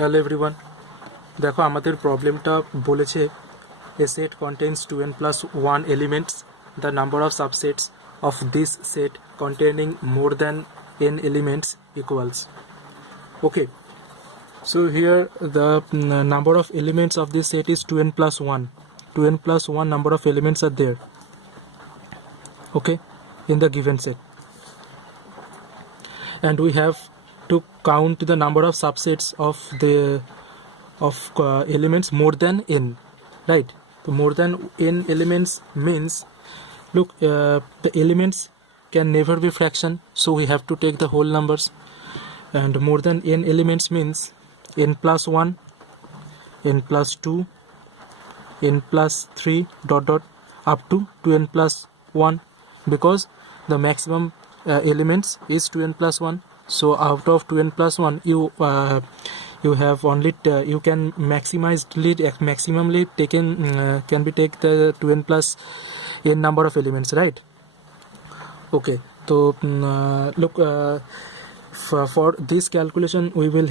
Hello everyone, দেখো আমাদের প্রবলেমটা বলেছে a set contains 2n plus 1 elements. The number of subsets of this set containing more than n elements equals. Okay, so here the number of elements of this set is 2n plus 1. 2n plus 1 number of elements are there, okay, in the given set, and we have to count the number of subsets of the elements more than n, right? So more than n elements means, look, the elements can never be fraction, so we have to take the whole numbers. And more than n elements means n plus 1, n plus 2, n plus 3 dot dot up to 2n plus 1, because the maximum elements is 2n plus 1. So out of 2n plus 1 you have only you can maximally taken can be take the 2n plus n number of elements, right? Okay, so look, for this calculation we will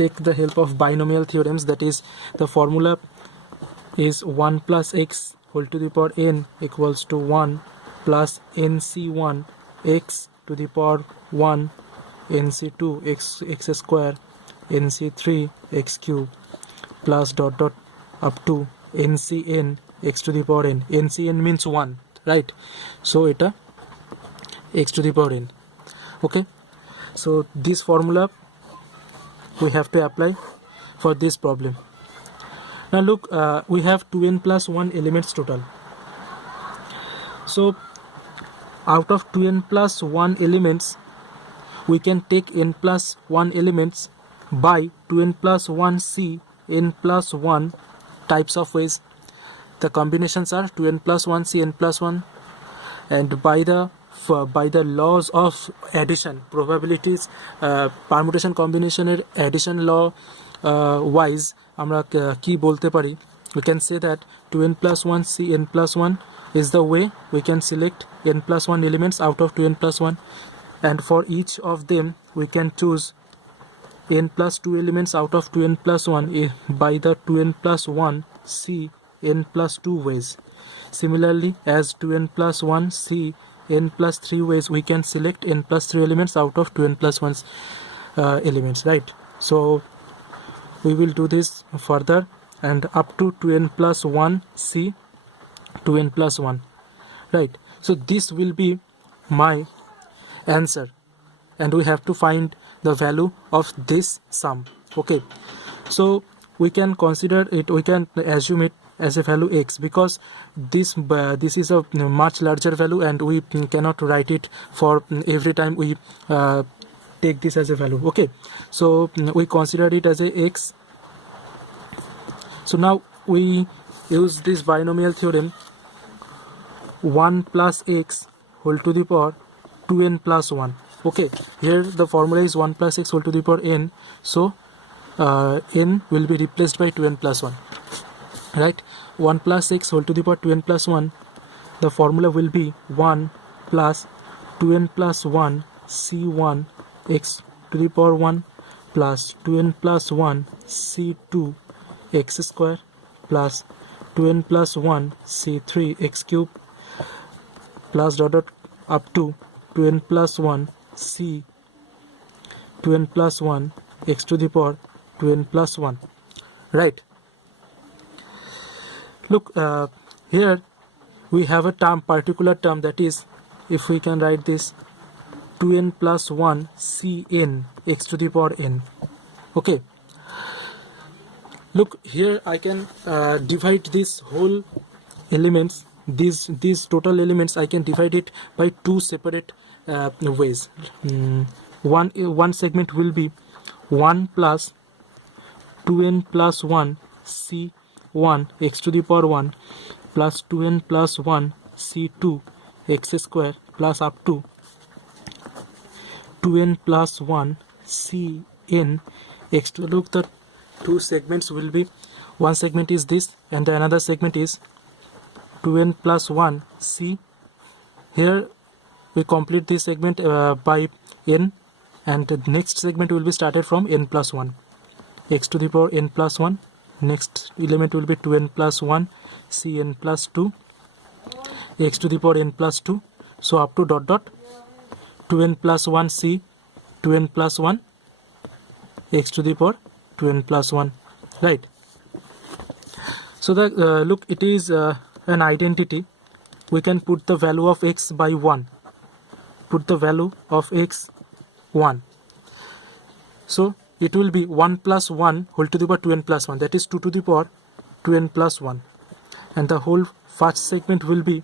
take the help of binomial theorems. That is, the formula is 1 plus x whole to the power n equals to 1 plus nc1 x to the power 1 nc2 x square nc3 x cube plus dot dot up to ncn x to the power n. ncn means 1, right? So eta x to the power n. Okay, so this formula we have to apply for this problem. Now look, we have 2n plus 1 elements total. So out of 2n plus 1 elements, we can take n plus 1 elements by 2n plus 1 c n plus 1 types of ways. The combinations are 2n plus 1 c n plus 1, and by the laws of addition, probabilities, permutation combination addition law wise আমরা কি বলতে পারি, we can say that 2n plus 1 c n plus 1 is the way we can select n plus 1 elements out of 2n plus 1, and for each of them we can choose n plus 2 elements out of 2n plus 1 by the 2n plus 1 c n plus 2 ways. Similarly, as 2n plus 1 c n plus 3 ways, we can select n plus 3 elements out of 2n plus 1 elements, right? So we will do this further, and up to 2n plus 1 c 2n plus 1, right? So this will be my answer, and we have to find the value of this sum. Okay, so we can consider it, we can assume it as a value x, because this is a much larger value, and we cannot write it for every time we take this as a value. Okay, so we consider it as a x. So now we use this binomial theorem, 1 plus x whole to the power 2n plus 1. Okay, here the formula is 1 plus x whole to the power n, so n will be replaced by 2n plus 1, right? 1 plus x whole to the power 2n plus 1, the formula will be 1 plus 2n plus 1 c1 x to the power 1 plus 2n plus 1 c2 x square plus 2n plus 1 c3 x cube plus dot dot up to 2n plus 1 c 2n plus 1 x to the power 2n plus 1, right? Look, here we have a particular term, that is, if we can write this 2n plus 1 cn x to the power n. Okay, look, here I can divide this whole elements, these total elements, I can divide it by two separate ways. One segment will be 1 plus 2n plus 1 c1 x to the power 1 plus 2n plus 1 c2 x square plus up to 2n plus 1 cn x to. Look, the two segments will be, one segment is this and the another segment is 2n plus 1 c. Here we complete this segment by n and the next segment will be started from n plus 1, x to the power n plus 1, next element will be 2n plus 1 cn plus 2, x to the power n plus 2, so up to dot dot 2n plus 1 c 2n plus 1 x to the power 2n plus 1, right? So the look, it is an identity. We can put the value of x by 1, put the value of x 1, so it will be 1 plus 1 whole to the power 2n plus 1, that is 2 to the power 2n plus 1, and the whole first segment will be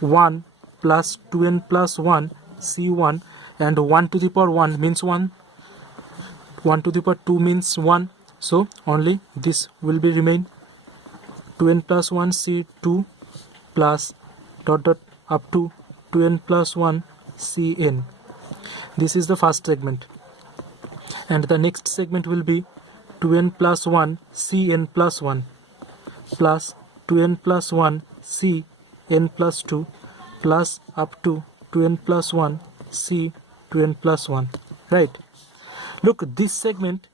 1 plus 2n plus 1 c1, and 1 to the power 1 means 1, 1 to the power 2 means 1, so only this will be remain 2n plus 1 c2 plus dot dot up to 2n plus 1 cn. This is the first segment, and the next segment will be 2n plus 1 cn plus 1 plus 2n plus 1 cn plus 2 plus up to 2n plus 1 c 2n plus 1, right? Look, this segment,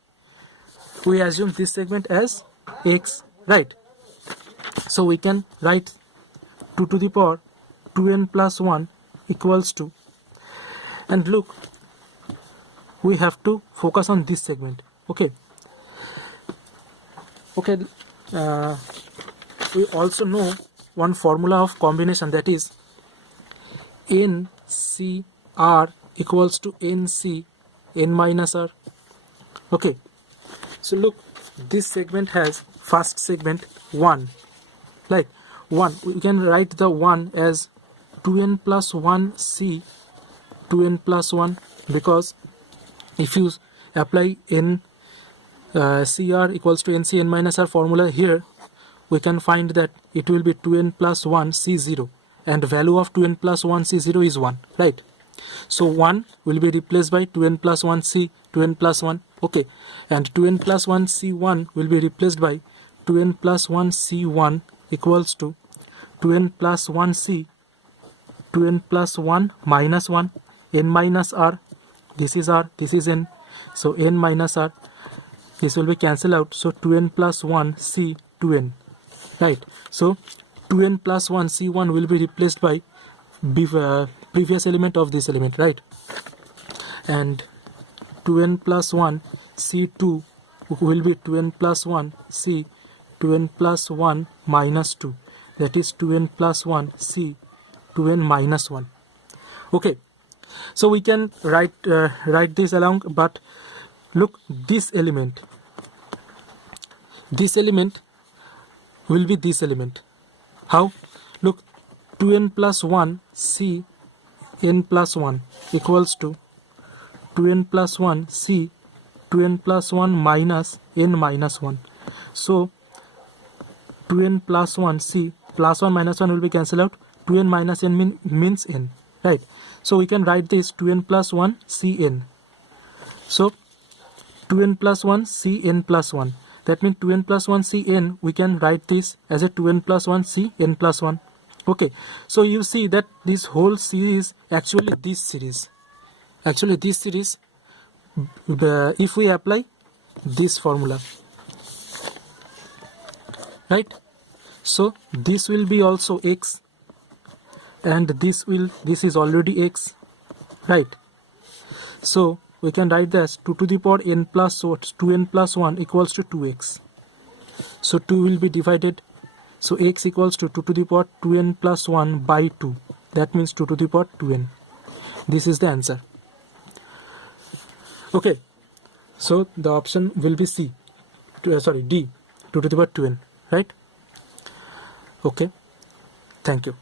we assume this segment as x, right? So we can write 2 to the power 2n plus 1 equals to, and look, we have to focus on this segment. Okay, we also know one formula of combination, that is NCR equals to NC n minus r. Okay, so look, this segment has first segment 1, like 1, we can write the 1 as 2n plus 1 c 2n plus 1, because if you apply n cr equals to nc n minus r formula here, we can find that it will be 2n plus 1 c0, and value of 2n plus 1 c0 is 1, right? So 1 will be replaced by 2n plus 1 c 2n plus 1, okay, and 2n plus 1 c1 will be replaced by 2n plus 1 c1 equals to 2n plus 1 c 2n plus 1 minus 1 n minus r, this is r, this is n, so n minus r, this will be cancelled out, so 2n plus 1 c 2n, right? So 2n plus 1 c1 will be replaced by previous element of this element, right? And 2n plus 1 c2 will be 2n plus 1 c 2n plus 1 minus 2, that is 2n plus 1 c 2n minus 1. Okay, so we can write this along, but look, this element will be this element. How? Look, 2n plus 1 c n plus 1 equals to 2n plus 1 c 2n plus 1 minus n minus 1. So 2n plus 1 c plus 1 minus 1 will be cancelled out, 2n minus n means n, right? So we can write this 2n plus 1 cn. So 2n plus 1 cn plus 1, that means 2n plus 1 cn, we can write this as a 2n plus 1 cn plus 1. Okay, so you see that this whole series, actually this series, if we apply this formula, right? So this will be also x, and this is already x, right? So we can write this 2 to the power n plus 2n plus 1 equals to 2x. So 2 will be divided, so x equals to 2 to the power 2n plus 1 by 2, that means 2 to the power 2n. This is the answer. Okay, so the option will be C, D, 2 to the power 2n, right? Okay, thank you.